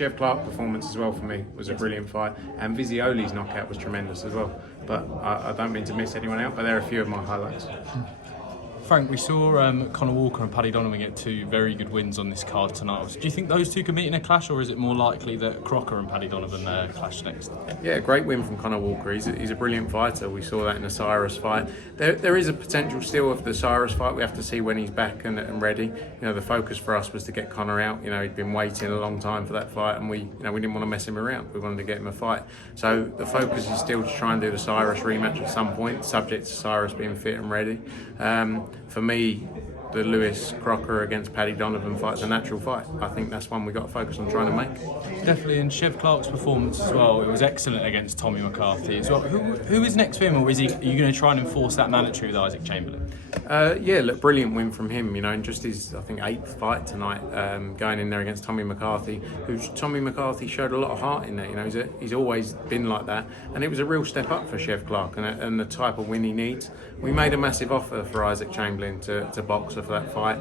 Chev Clarke performance as well for me was a brilliant fight, and Visioli's knockout was tremendous as well. But I don't mean to miss anyone out, but there are a few of my highlights. Frank, we saw Conor Walker and Paddy Donovan get two very good wins on this card tonight. Do you think those two can meet in a clash, or is it more likely that Crocker and Paddy Donovan clash next? Yeah, great win from Conor Walker. He's a brilliant fighter. We saw that in the Cyrus fight. There is a potential still of the Cyrus fight. We have to see when he's back and ready. You know, the focus for us was to get Conor out. You know, he'd been waiting a long time for that fight, and we didn't want to mess him around. We wanted to get him a fight. So the focus is still to try and do the Cyrus rematch at some point, subject to Cyrus being fit and ready. For me, the Lewis Crocker against Paddy Donovan fight's a natural fight. I think that's one we've got to focus on trying to make. Definitely, and Chev Clarke's performance as well, it was excellent against Tommy McCarthy as well. Who is next for him, or are you going to try and enforce that mandatory with Isaac Chamberlain? Yeah, look, brilliant win from him, you know, and just his, I think, 8th fight tonight, going in there against Tommy McCarthy, Tommy McCarthy showed a lot of heart in there, you know, he's always been like that, and it was a real step up for Chev Clarke and the type of win he needs. We made a massive offer for Isaac Chamberlain to box for that fight.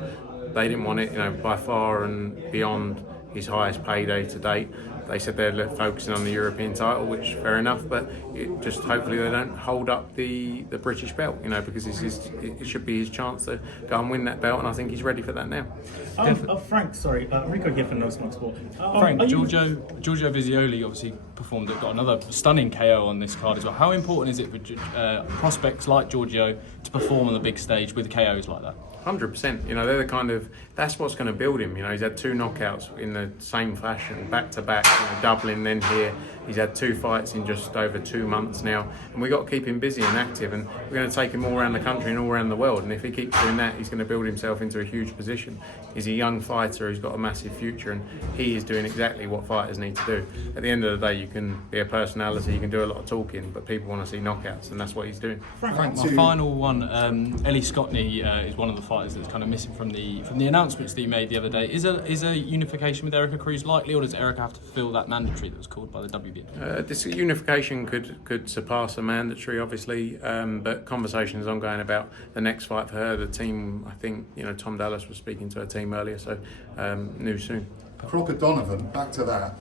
They didn't want it, you know, by far and beyond his highest payday to date. They said they're focusing on the European title, which fair enough, but just hopefully they don't hold up the British belt, you know, because it should be his chance to go and win that belt, and I think he's ready for that now. Frank, sorry, Erika here from No Smoke Sport. Frank, Giorgio Visioli obviously got another stunning KO on this card as well. How important is it for prospects like Giorgio to perform on the big stage with KOs like that? 100%. You know, they're the kind of, that's what's going to build him. You know, he's had 2 knockouts in the same fashion, back to back, you know, Dublin, then here. He's had 2 fights in just over 2 months now, and we've got to keep him busy and active, and we're going to take him all around the country and all around the world, and if he keeps doing that, he's going to build himself into a huge position. He's a young fighter who's got a massive future, and he is doing exactly what fighters need to do. At the end of the day, you can be a personality, you can do a lot of talking, but people want to see knockouts, and that's what he's doing. Frank, my final one, Ellis Scotney is one of the fighters that's kind of missing from the announcements that he made the other day. Is a unification with Erika Cruz likely, or does Erika have to fulfil that mandatory that was called by the WBA? This unification could surpass a mandatory, obviously, but conversations ongoing about the next fight for her. The team, I think, you know, Tom Dallas was speaking to her team earlier, so news soon. Crocker Donovan, back to that.